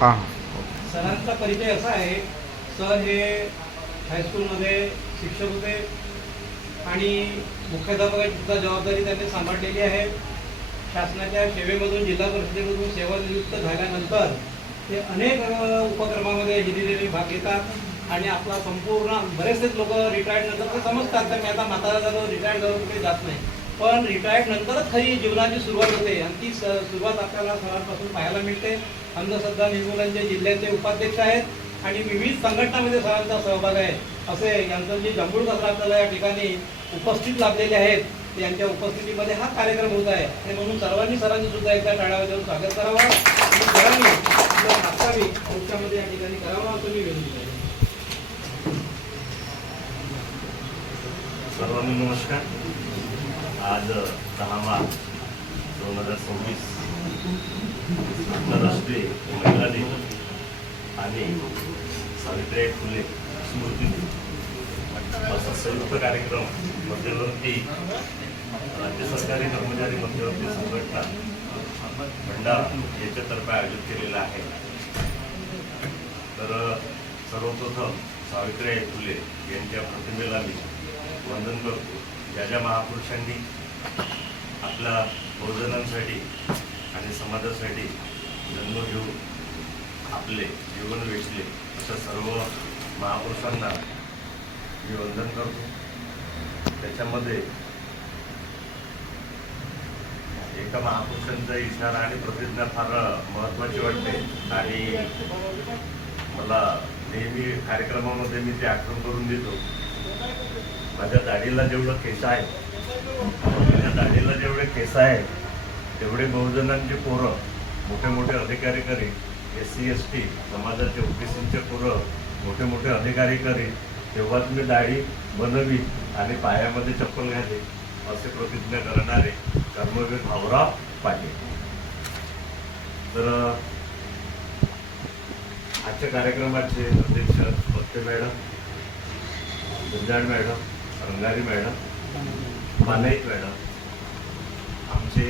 हां. सरांचा परिचय असा आहे, सर हे हायस्कूलमध्ये शिक्षक होते आणि मुख्याध्यापकाची सुद्धा जबाबदारी त्यांनी सांभाळलेली आहे. शासनाच्या सेवेमधून जिल्हा परिषदेमधून सेवानिवृत्त झाल्यानंतर ते अनेक उपक्रमामध्ये हिरिरीने भाग घेतात आणि आपला संपूर्ण बरेचसेच लोक रिटायर्ड नंतर ते समजतात तर मी आता म्हातारा झालो, रिटायर्ड झालो, कुठे जात नाही. पण रिटायर्ड नंतरच खरी जीवनाची सुरुवात होते आणि ती सुरुवात आपल्याला सरांपासून पाहायला मिळते. अंधश्रद्धा निर्मूलनचे जिल्ह्याचे उपाध्यक्ष आहेत आणि विविध संघटनांमध्ये सरांचा सहभाग आहे. असे यांचं जे जंबूळकर आपल्याला या ठिकाणी उपस्थित लाभलेले आहेत, यांच्या उपस्थितीमध्ये हा कार्यक्रम होत आहे आणि म्हणून सर्वांनी सरांनी सुद्धा एकदा टाळ्या देऊन स्वागत करावं आणि सरांनी आपल्या नाश्तावी आयुष्यामध्ये या ठिकाणी करावं असं मी विनंती करतो. सर्वांना नमस्कार. आज 10 मार्च 2026 आंतरराष्ट्रीय महिला दिन आणि सावित्रीबाई फुले स्मृती दिन असा संयुक्त कार्यक्रम मध्यवर्ती राज्य सरकारी कर्मचारी मध्यवर्ती संघटना भंडारा याच्यातर्फे आयोजित केलेला आहे. तर सर्वप्रथम सावित्रीबाई फुले यांच्या प्रतिमेला मी वंदन करतो. ज्या महापुरुषांनी आपल्या बहुजनांसाठी आणि समाजासाठी जन्म घेऊन आपले जीवन वेचले अशा सर्व महापुरुषांना मी वंदन करतो. त्याच्यामध्ये एका महापुरुषांचा इशारा आणि प्रतिज्ञा फार महत्त्वाची वाटते आणि मला नेहमी कार्यक्रमामध्ये मी ते आठवण करून देतो. माझ्या दाढीला जेवढं केस आहे, माझ्या दाढीला जेवढे केस आहे तेवढे बहुजनांचे पोरं मोठे मोठे अधिकारी करी, SC ST समाजाचे OBCचे पोरं मोठे मोठे अधिकारी करी, तेव्हाच मी दाढी बनवी आणि पायामध्ये चप्पल घाले असे प्रतिज्ञा करणारे कर्मवीर भाऊराव पाटील. तर आजच्या कार्यक्रमाचे अध्यक्ष Bhakte madam, Gunjal madam, Rangari madam, Manaik madam, आमचे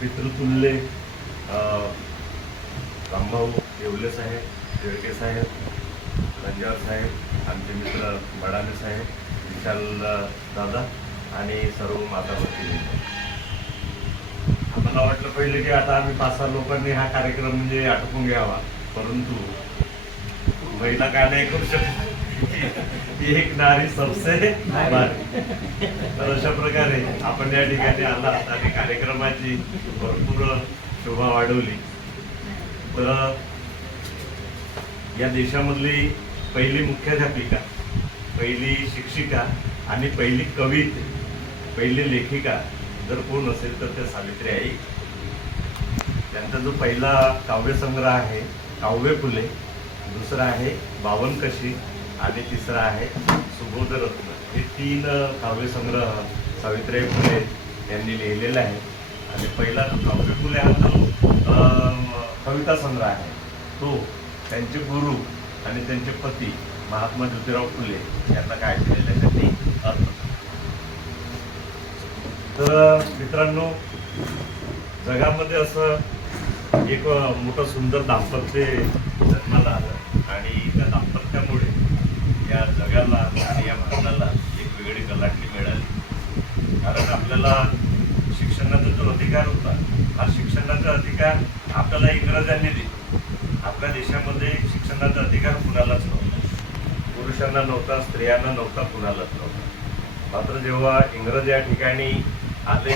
पितृतुल्य रामभाऊ येवले साहेब, शेळके साहेब, रंजावर साहेब, आमचे मित्र बडाने साहेब, विशाल दादा आणि सर्व माता भगिनी. आम्हाला वाटलं पहिले की आता आम्ही 5-6 लोकांनी हा कार्यक्रम म्हणजे आटोपून घ्यावा, परंतु महिला काय नाही करू शकत, एक नारी सबसे भारी. तर अशा प्रकारे आपण या ठिकाणी आला आणि कार्यक्रमाची भरपूर शोभा वाढवली. तर या देशामधली पहिली मुख्याध्यापिका, पहिली शिक्षिका आणि पहिली कविते, पहिली लेखिका जर कोण असेल तर त्या सावित्रीबाई. त्यांचा जो पहिला काव्यसंग्रह आहे काव्य फुले, दुसरा आहे बावनकशी आणि तिसरा आहे सुबोधरत्न. हे 3 काव्यसंग्रह सावित्रीबाई फुले यांनी लिहिलेला आहे. आणि पहिला जो काव्य फुले हा जो कविता संग्रह आहे तो त्यांचे गुरु आणि त्यांचे पती महात्मा ज्योतिराव फुले यांना काय दिलेलं आहे त्यांनी अर्थ. तर मित्रांनो, जगामध्ये असं एक मोठं सुंदर दाम्पत्य जन्माला आलं आणि त्या दाम्पत्यामुळे या जगाला आणि या भारताला एक वेगळी कलाटणी मिळाली. कारण आपल्याला शिक्षणाचा जो अधिकार होता, हा शिक्षणाचा अधिकार आपल्याला इंग्रजांनी दिला. आपल्या देशामध्ये शिक्षणाचा अधिकार कुणालाच नव्हता, पुरुषांना नव्हता, स्त्रियांना नव्हता, कुणालाच नव्हता. मात्र जेव्हा इंग्रज या ठिकाणी आले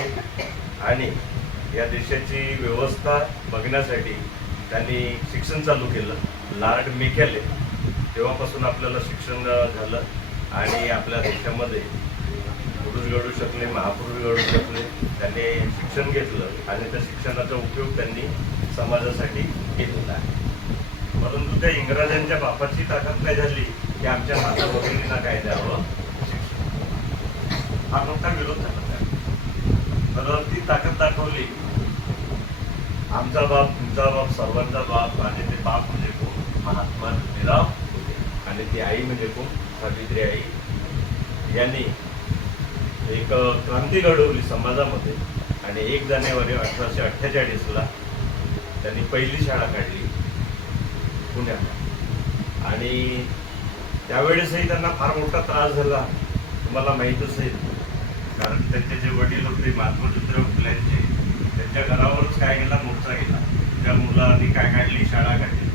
आणि या देशाची व्यवस्था बघण्यासाठी त्यांनी शिक्षण चालू केलं, लॉर्ड मेकॅले, तेव्हापासून आपल्याला शिक्षण झालं आणि आपल्या देशामध्ये पुरुष घडू शकले, महापुरुष घडू शकले. त्यांनी शिक्षण घेतलं आणि त्या शिक्षणाचा उपयोग त्यांनी समाजासाठी केलेला आहे. परंतु त्या इंग्रजांच्या बापाची ताकद काय झाली की आमच्या माता भगिनींना काय द्यावं, हा मोठा विरोध झाला. तर ती ताकद दाखवली, आमचा बाप, तुमचा बाप, सर्वांचा बाप. आणि ते बाप म्हणजे कोण? महात्मा ज्योतिराव फुले. आणि ती आई म्हणजे कोण? सावित्रीबाई. यांनी एक क्रांती घडवली समाजामध्ये आणि 1 जानेवारी 1848ला त्यांनी पहिली शाळा काढली पुण्यात आणि त्यावेळेसही त्यांना फार मोठा त्रास झाला, तुम्हाला माहीतच आहे. कारण त्यांचे जे वडील होते महात्मा ज्योतिराव फुलेंचे, त्यांच्या घरावरच काय गेला, मोर्चा गेला. त्या मुलांनी काय काढली, शाळा काढली.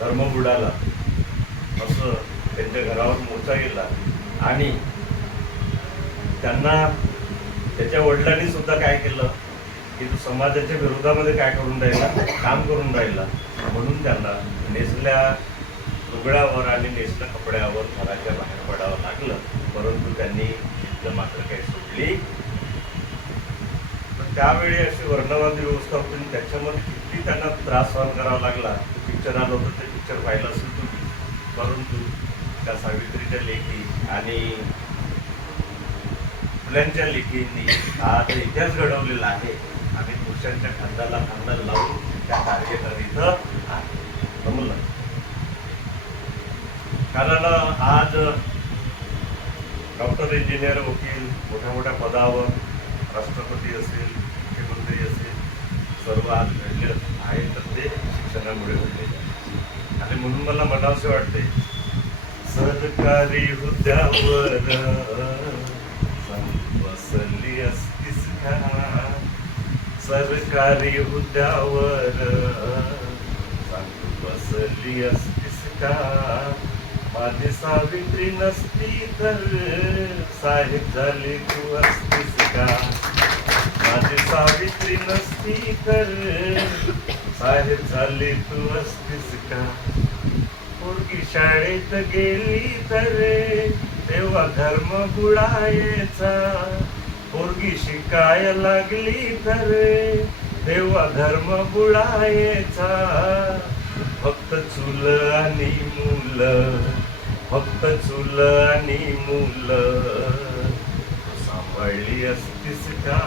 धर्म बुडाला असं त्यांच्या घरावर मोर्चा गेला आणि त्यांना त्याच्या वडिलांनी सुद्धा काय केलं की तो समाजाच्या विरोधामध्ये काय करून राहिला, काम करून राहिला, म्हणून त्यांना नेसल्या लुगड्यावर आणि नेसल्या कपड्यावर घराच्या बाहेर पडावं लागलं. परंतु त्यांनी तिथं मात्र काही सोडली. तर त्यावेळी अशी वर्णवादी व्यवस्था होती, त्याच्यामध्ये किती त्यांना त्रास सहन करावा लागला. पिक्चर आलं होतं, ते पिक्चर पाहिलं असेल तुम्ही. परंतु त्या सावित्रीच्या लेखी आणि फुल्यांच्या लेखींनी हा इतिहास घडवलेला आहे आणि पुरुषांच्या खांद्याला खांदा लावून त्या कार्य करीत आहे. समजलं? कारण आज डॉक्टर, इंजिनियर, वकील, मोठ्या मोठ्या पदावर राष्ट्रपती असेल, मुख्यमंत्री असेल, सर्व आज घडले आहे तर ते शिक्षणामुळे घडलेले आहे. आणि म्हणून मला म्हणावंसे वाटते, सरकारी हुद्द्यावर बसली असतीस का, सरकारी हुद्द्यावर बसली असतीस का, माझी सावित्री नसती तर साहेब झाली तू असतीस का, माझी सावित्री नसती तर साहेब झाली तू असतीस का, पोरगी शाळेत गेली तर तेव्हा धर्म बुडायचा, पोरगी शिकाय लागली तर तेव्हा धर्म बुडायचा, फक्त चूल आणि मुलं, फक्त चूल आणि मुलं सांभाळली असतीस का,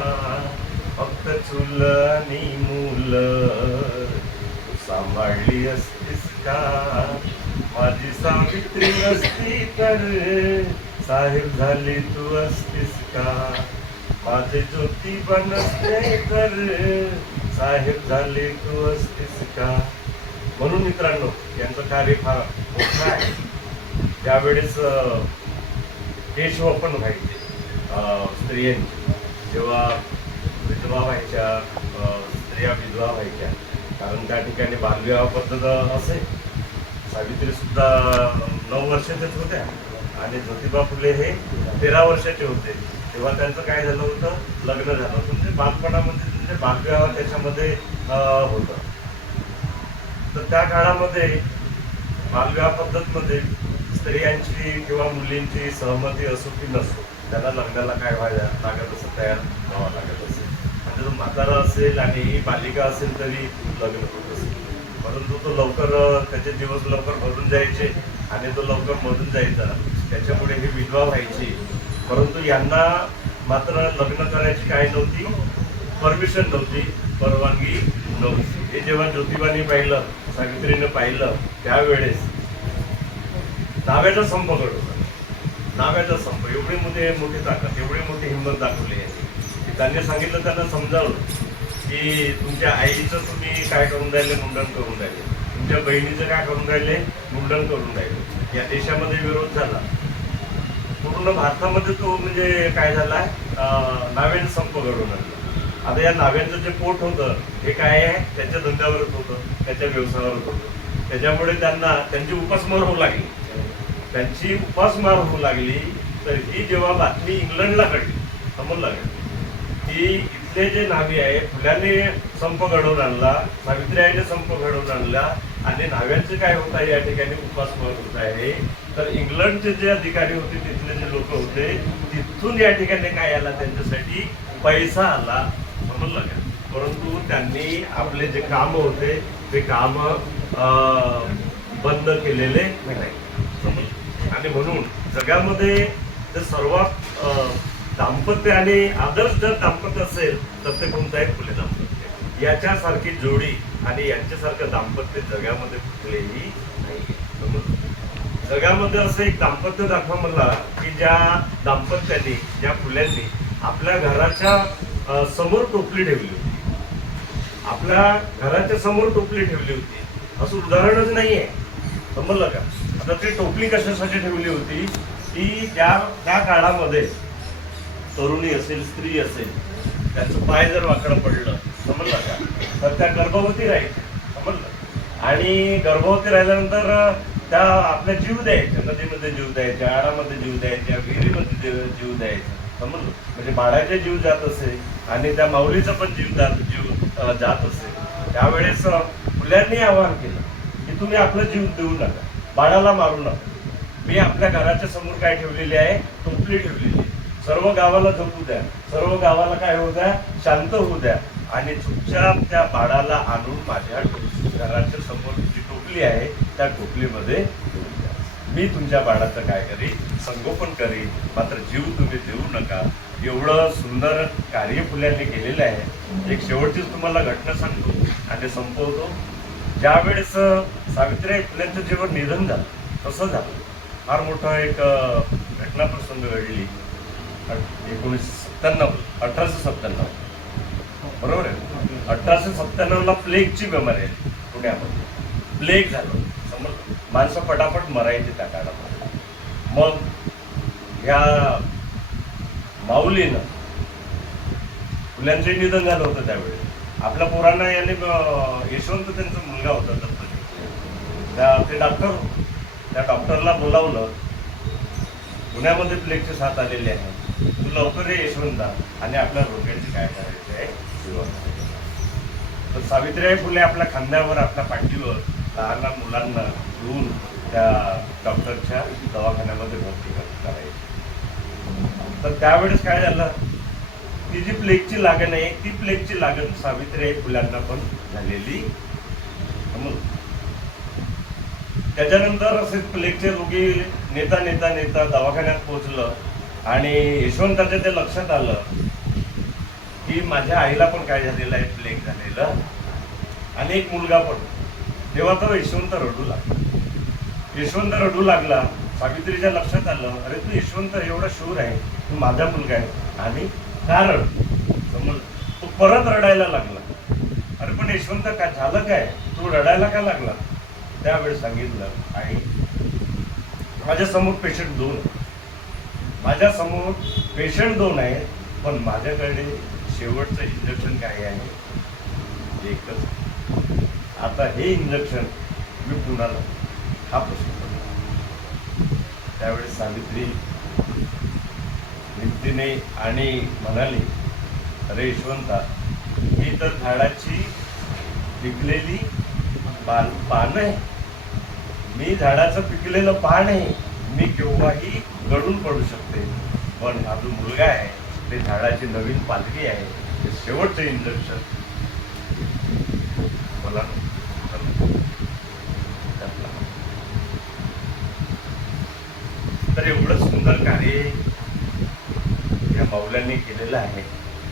फक्त चूल आणि मुलं सांभाळली असतीस का, माझी सावित्री नसती तर साहेब झाली तू असतीस का, माझे ज्योतिबा नसते तर साहेब झाले तू असतीस का. म्हणून मित्रांनो, यांचं कार्य फार मोठं आहे. ज्यावेळेस देशवपन व्हायचे स्त्रियांचे, जेव्हा विधवा व्हायच्या, स्त्रिया विधवा व्हायच्या, कारण त्या ठिकाणी बालविवाह पद्धत असे. सावित्री सुद्धा 9 वर्षाचेच होत्या आणि ज्योतिबा फुले हे 13 वर्षाचे होते. तेव्हा त्यांचं काय झालं होतं, लग्न झालं होतं. म्हणजे बालपणामध्ये म्हणजे बालविवाह त्याच्यामध्ये होतं. तर त्या काळामध्ये बालविवाह पद्धतमध्ये स्त्रियांची किंवा मुलींची सहमती असो की नसो, त्याला लग्नाला काय व्हायला लागत असं, तयार व्हावं लागत असेल. म्हणजे तो म्हातारा असेल आणि बालिका असेल तरी लग्न होत असेल. परंतु तो लवकर, त्याचे दिवस लवकर भरून जायचे आणि तो लवकर मरून जायचा, त्याच्यामुळे ही विधवा व्हायची. परंतु यांना मात्र लग्न करायची काय नव्हती, परमिशन नव्हती, परवानगी नव्हती. हे जेव्हा ज्योतिबाने पाहिलं, सावित्रीने पाहिलं, त्यावेळेस नाव्याचा संप घडवला. नाव्याचा संप, एवढी मोठी ताकद, एवढी मोठी हिंमत दाखवली आहे. त्यांनी सांगितलं, त्यांना समजावलं की तुमच्या आईचं तुम्ही काय करून राहिले, मुंडन करून राहिले, तुमच्या बहिणीचं काय करून राहिले, मुंडन करून राहिले. या देशामध्ये विरोध झाला, पूर्ण भारतामध्ये तो म्हणजे काय झाला, नाव्याचा संप घडवून आणला. आता या नाव्यांचं जे पोट होतं हे काय आहे, त्याच्या धंद्यावरच होतं, त्याच्या व्यवसायावरच होतं. त्याच्यामुळे त्यांना त्यांची उपासमार होऊ लागली. त्यांची उपासमार होऊ लागली. तर ही जेव्हा बातमी इंग्लंडला कळली, समजला की इथले जे नावी आहे, फुल्याने संप घडवून आणला, सावित्रीआईने संप घडवून आणला आणि नाव्यांचं काय होत आहे, या ठिकाणी उपासमार होत आहे. तर इंग्लंडचे जे अधिकारी होते, तिथले जे लोक होते, तिथून या ठिकाणी काय आला, त्यांच्यासाठी पैसा आला, समजलं का. परंतु त्यांनी आपले जे काम होते ते काम बंद केलेले नाही. आणि म्हणून जगामध्ये जर सर्वात दाम्पत्य आणि आदर्श जर दाम्पत्य असेल तर ते कोणतं आहे, फुले दाम्पत्य. याच्यासारखी जोडी आणि यांच्यासारखं दाम्पत्य जगामध्ये कुठलेही नाही. जगामध्ये असं एक दाम्पत्य दाखवा मला की ज्या दाम्पत्याने, ज्या फुल्यांनी आपल्या घराच्या समोर टोपली ठेवली होती. आपल्या घराच्या समोर टोपली ठेवली होती, असं उदाहरणच नाहीये. समजलं का? आता ती टोपली कशासाठी ठेवली होती की त्या काळामध्ये तरुणी असेल, स्त्री असेल, त्याचं पाय जर वाकडं पडलं, समजलं का, तर त्या गर्भवती राहील. समजलं? आणि गर्भवती राहिल्यानंतर त्या आपल्या जीव द्यायच्या, नदीमध्ये जीव द्यायच्या, आडामध्ये जीव द्यायच्या, विहिरीमध्ये जीव द्यायचा. समजलं? म्हणजे बाळाचा जीव जात असे आणि त्या माऊलीचा पण जीव जात असे. त्यावेळेस फुल्यांनी आवाहन केलं की तुम्ही आपला जीव देऊ नका, बाळाला मारू नका. मी आपल्या घराच्या समोर काय ठेवलेली आहे, टोपली ठेवलेली आहे. सर्व गावाला झोपू द्या, सर्व गावाला काय होऊ द्या, शांत होऊ द्या आणि चुपचाप त्या बाळाला आणून माझ्या घराच्या समोर जी टोपली आहे त्या टोपलीमध्ये ठेवून द्या. मी तुमच्या बाळाचं काय करीन, संगोपन करीन, मात्र जीव तुम्ही देऊ नका. एवढं सुंदर कार्य फुल्यांनी केलेलं आहे. एक शेवटचीच तुम्हाला घटना सांगतो आणि संपवतो. ज्यावेळेस सावित्रीबाई फुल्यांचं जेव्हा निधन झालं, तसं झालं, फार मोठा एक घटना प्रसंग घडली 1897. बरोबर आहे? 1897ला प्लेगची बिमारी आहे पुण्यामध्ये. प्लेग झालं, समज माणसं पटापट मरायची त्या काळामध्ये. मग ह्या माऊलीनं, फुल्यांचंही निधन झालं होतं त्यावेळी. आपल्या पोरांना याने यशवंत त्यांचा मुलगा होता दत्तजी, ते डॉक्टर होते. त्या डॉक्टरला बोलावलं, पुण्यामध्ये प्लेगची साथ आलेली आहे, तू लवकर ये यशवंता आणि आपल्या रोग्याची काय करायचं आहे सेवा. तर सावित्रीबाई फुले आपल्या खांद्यावर, आपल्या पाठीवर लहान लहान मुलांना घेऊन त्या डॉक्टरच्या दवाखान्यामध्ये भरती करायची. तर त्यावेळेस काय झालं, ती जी प्लेगची लागण आहे, ती प्लेगची लागण सावित्रीबाई फुल्यांना पण झालेली. त्याच्यानंतर असे प्लेगचे रोगी नेता नेता नेता दवाखान्यात पोहोचलं आणि यशवंताच्या ते लक्षात आलं की माझ्या आईला पण काय झालेलं आहे, प्लेग झालेलं, आणि एक मुलगा पण. तेव्हा तर यशवंत रडू लागला. यशवंत रडू लागला. सावित्रीच्या लक्षात आलं, अरे तू यशवंत एवढा शूर आहे, तू माझा मुलगा आहे आणि का रडतो. समज तो परत रडायला लागला. अरे पण यशवंत काय झालं, काय तू रडायला का लागला. त्यावेळेस सांगितलं, आई माझ्या समोर पेशंट 2, माझ्या समोर पेशंट 2 आहेत, पण माझ्याकडे शेवटचं इंजेक्शन काय आहे, एकच. आता हे इंजेक्शन मी कुणाला, हा प्रश्न पडला. त्यावेळेस सावित्री हिमतीने आणि म्हणाली, अरे यशवंता, ही तर झाडाची पिकलेली पान आहे, मी झाडाचं पिकलेलं पान आहे, मी केव्हाही गळून पडू शकते, पण हा जो मुलगा आहे ते झाडाची नवीन पालवी आहे, ते शेवटचं इंजेक्शन मला. तर एवढं सुंदर कार्य या माऊल्यांनी केलेलं आहे.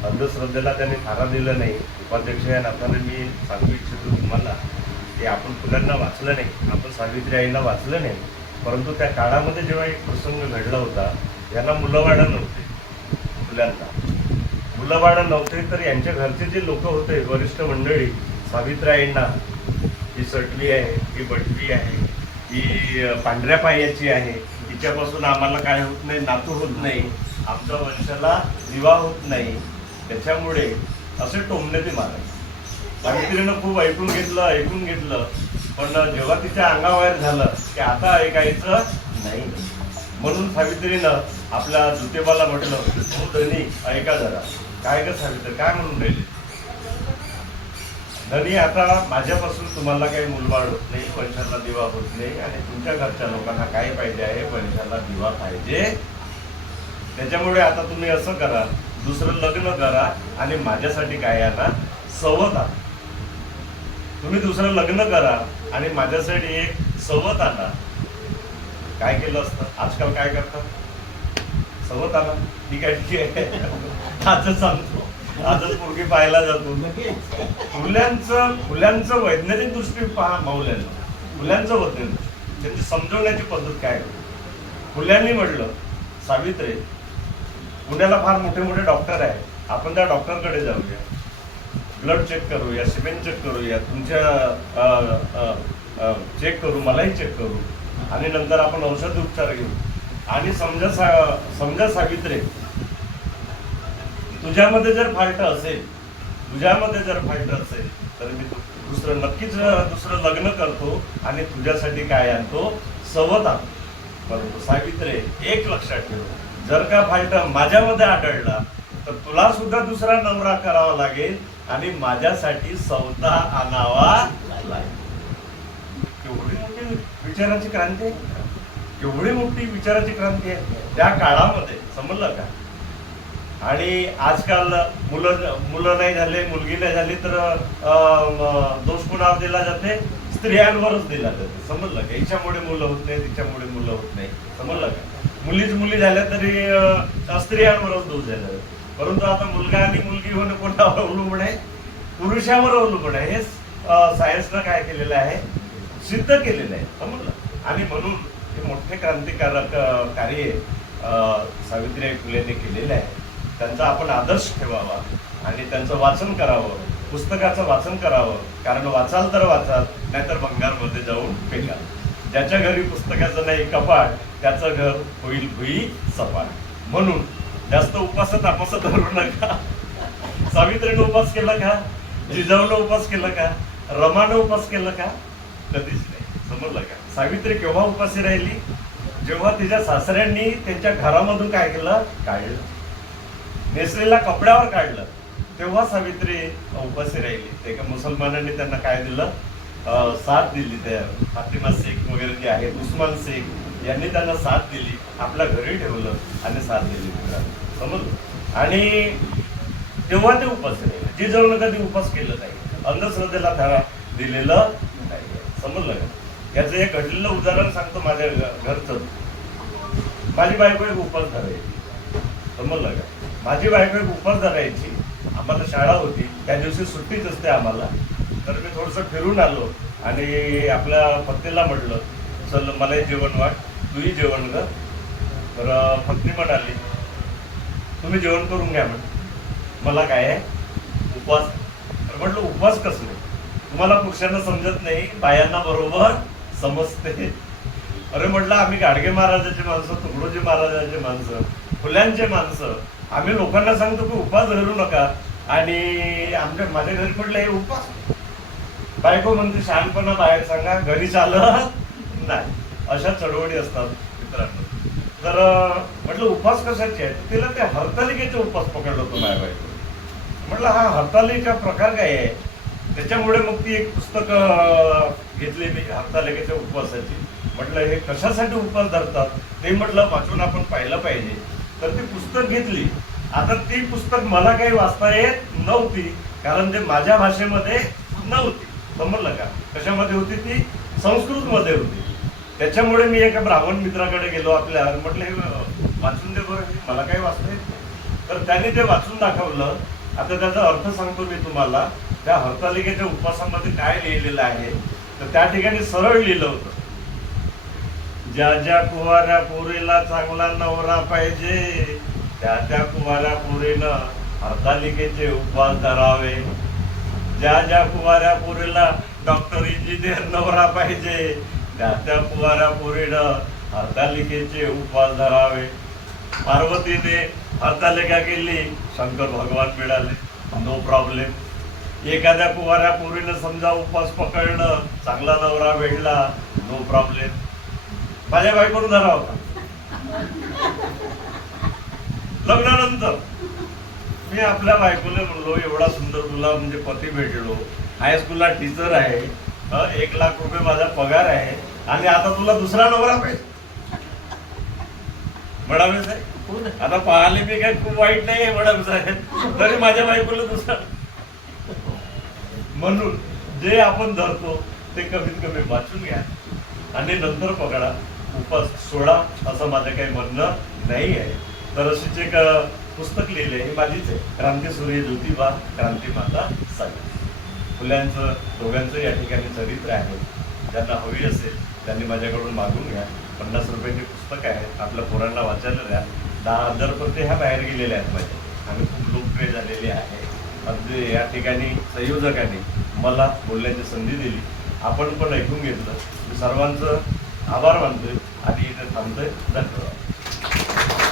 अंधश्रद्धेला त्यांनी थारा दिलं नाही. उपाध्यक्ष या नात्याने मी सांगू इच्छितो तुम्हाला की आपण फुल्यांना वाचलं नाही, आपण सावित्रीबाईंना वाचलं नाही, परंतु त्या काळामध्ये जेव्हा एक प्रसंग घडला होता, यांना मुलंबाळं नव्हते. फुल्यांना मुलंबाळं नव्हते, तर यांच्या घरचे जे लोक होते, वरिष्ठ मंडळी, सावित्रीबाईंना ही सटवी आहे, ही बटवी आहे, ही पांढऱ्या पायाची आहे, हिच्यापासून आम्हाला काय होत नाही, नातू होत नाही, आमच्या वंशाला विवाह होत नाही, त्याच्यामुळे असे टोमणे ते मारायचे. सावित्रीनं खूप ऐकून घेतलं, पण जेव्हा तिच्या अंगाबाहेर झालं की आता ऐकायचं नाही, म्हणून सावित्रीनं आपल्या ज्योतिबाला म्हटलं, हो धनी ऐका जरा. काय ग सावित्री, काय म्हणून राहिली. धनी, आता माझ्यापासून तुम्हाला काही मुलबाळ होत नाही, वंशाला दिवा होत नाही, आणि तुमच्या घरच्या लोकांना काय पाहिजे आहे, वंशाला दिवा पाहिजे. त्याच्यामुळे आता तुम्ही असं करा, दुसरं लग्न करा आणि माझ्यासाठी काय आहे ना, सवत आणा. तुम्ही दुसरं लग्न करा आणि माझ्यासाठी एक सवत आणा. काय केलं असतं, आजकाल काय करतात, सवत आणा, ठीक आहे आजच सांगतो, आजच पोरगी पाहायला जातो. फुल्यांचं वैज्ञानिक दृष्टी पहा माऊल्यांना, फुल्यांचं वैज्ञानिक त्यांची समजवण्याची पद्धत काय. फुल्यांनी म्हटलं, सावित्री, पुण्याला फार मोठे मोठे डॉक्टर आहे, आपण त्या डॉक्टरकडे जाऊया. ब्लड चेक करूया, सिमेंट चेक करूया, तुमच्या चेक करू, मलाही चेक करू आणि नंतर आपण औषध उपचार घेऊ. आणि समजा सावित्रे, तुझ्यामध्ये जर फाल्ट असेल तर मी नक्कीच दुसरं लग्न करतो आणि तुझ्यासाठी काय आणतो, सवत आणतो. परंतु सावित्रे, एक लक्षात ठेव, जर का फाल्ट माझ्यामध्ये आढळला तर तुला सुद्धा दुसरा नवरा करावा लागेल आणि माझ्यासाठी सवता आणावा लागेल. केवढी मोठी विचाराची क्रांती आहे, केवढी मोठी विचाराची क्रांती आहे त्या काळामध्ये, समजलं का? आणि आजकाल मुलं नाही झाले, मुलगी नाही झाली तर दोष कुणावर दिला जाते, स्त्रियांवरच दिला जाते. समजलं का? हिच्यामुळे मुलं होत नाही, तिच्यामुळे मुलं होत नाही. समजलं का? मुली झाल्या तरी स्त्रियांवरच दोष दिला जातो. परंतु आता मुलगा आणि मुलगी होणं कोणावर अवलंबून आहे, पुरुषावर अवलंबून आहे. हे सायन्सनं काय केलेलं आहे, सिद्ध केलेलं आहे. समजलं? आणि म्हणून हे मोठे क्रांतिकारक कार्य सावित्रीबाई फुलेंनी केलेलं आहे. त्यांचा आपण आदर्श ठेवावा आणि त्यांचं वाचन करावं, पुस्तकाचं वाचन करावं. कारण वाचाल तर वाचाल, नाहीतर भंगारमध्ये जाऊन फेकाल. ज्याच्या घरी पुस्तकाचं नाही कपाट, त्याचं घर होईल भुई सपाट. म्हणून जास्त उपास तापास धरू नका. सावित्रीनं उपास केला का? जिजाऊनं उपास केला का? रमानं उपास केला का? कधीच नाही. समजलं का? सावित्री केव्हा उपाशी राहिली? जेव्हा तिच्या सासऱ्यांनी त्यांच्या घरामधून काय केलं, काढलं, नेसलेल्या कपड्यावर काढलं, तेव्हा सावित्री उपाशी राहिली. ते का मुसलमानांनी त्यांना काय दिलं, साथ दिली. त्या फातिमा शेख वगैरे जे आहेत, उस्मान शेख यांनी त्यांना साथ दिली, आपल्या घरी ठेवलं आणि साथ दिली. समजलं? आणि तेव्हा ते उपास राहिले. जिजाऊनं कधी उपास केलं नाही, अंधश्रद्धेला थारा दिलेलं नाही. समजलं का? याचं एक घडलेलं उदाहरण सांगतो. माझ्या घरचं, माझी बायको एक उपास धरायची. समजलं का? माझी बायको एक उपास धरायची. आम्हाला शाळा होती, त्या दिवशी सुट्टीच असते आम्हाला. तर मी थोडंसं फिरून आलो आणि आपल्या पत्नीला म्हटलं, चल मलाही जेवण वाट, तूही जेवण कर. तर पत्नी म्हणाली, तुम्ही जेवण करून घ्या. मला काय आहे, उपवास. तर म्हटलं उपवास कसले, तुम्हाला पुरुषांना समजत नाही, बायांना बरोबर समजते. अरे म्हटलं, आम्ही गाडगे महाराजाचे माणसं, तुकडोजी महाराजांचे माणसं, फुल्यांचे माणसं, आम्ही लोकांना सांगतो की उपवास धरू नका आणि माझ्या घरी म्हटलं हे उपवास. बायको म्हणते शहाणपणा बाहेर सांगा, घरी चालत नाही. अशा चळवळी असतात मित्रांनो. तर म्हटलं उपवास कशाचे आहे, तिला ते हरतालिकेचे उपवास पकडलं होतं माझ्या बायको. म्हटलं हा हरतालिका प्रकार काय आहे, त्याच्यामुळे मग ती एक पुस्तक घेतली मी हरतालिकेच्या उपवासाची. म्हटलं हे कशासाठी उपवास धरतात ते म्हटलं वाचून आपण पाहिलं पाहिजे. तर ती पुस्तक घेतली. आता ती पुस्तक मला काही वाचता येत नव्हती, कारण ते माझ्या भाषेमध्ये नव्हती. समजलं का? कशामध्ये होती ती? संस्कृत मध्ये होती. त्याच्यामुळे मी एका ब्राह्मण मित्राकडे गेलो आपल्या, म्हटलं हे वाचून दे बरं, मला काही वाचता येत. तर त्याने ते वाचून दाखवलं. आता त्याचा अर्थ सांगतो मी तुम्हाला. त्या हरतालिकेच्या उपवासामध्ये काय लिहिलेलं आहे, तर त्या ठिकाणी सरळ लिहिलं होतं, ज्या ज्या कुवाऱ्या पोरीला चांगला नवरा पाहिजे, त्या त्या कुवाऱ्या पोरीनं हरतालिकेचे उपवास धरावे. ज्या ज्या कुवाऱ्या पोरीला डॉक्टर इंजिनियर नवरा पाहिजे, त्या त्या कुवाऱ्या पोरीनं हरतालिकेचे उपवास धरावे. पार्वतीने हरतालिका केली, शंकर भगवान मिळाले, नो प्रॉब्लेम. एखाद्या कुवाऱ्या पोरीनं समजा उपवास पकडलं, चांगला नवरा भेटला, नो प्रॉब्लेम. माझ्या बायकोनं धरा होता. लग्नानंतर मी आपल्या बायकोला म्हणलो, एवढा सुंदर तुला म्हणजे पती भेटलो, हायस्कूलला टीचर आहे, 1 लाख रुपये माझा पगार आहे आणि आता तुला दुसरा नवरा पाहिजे. मॅडम साहेब, आता पाहिले मी काय खूप वाईट नाही आहे मॅडम साहेब, तरी माझ्या बायकोला दुसरा. म्हणून जे आपण धरतो ते कमीत कमी वाचून घ्या आणि नंतर पकडा, उपवास सोडा, असं माझं काही म्हणणं नाही आहे. तर अशीच एक पुस्तक लिहिले, ही माझीच आहे, क्रांतीसूर्य ज्योतिबा, क्रांतिमाता सावित्री. फुल्यांचं दोघांचं या ठिकाणी चरित्र आहे. ज्यांना हवी असेल त्यांनी माझ्याकडून मागून घ्या. 50 रुपयाची पुस्तक आहे. आपल्या पोरांना वाचायला द्या. 10,000 प्रती ह्या बाहेर गेलेल्या आहेत माझ्या आणि खूप लोकप्रिय झालेली आहे. अगदी या ठिकाणी संयोजकांनी मला बोलण्याची संधी दिली. आपण पण ऐकून घेतलं. मी सर्वांचं आभार मानतोय आणि इथे थांबतोय. धन्यवाद.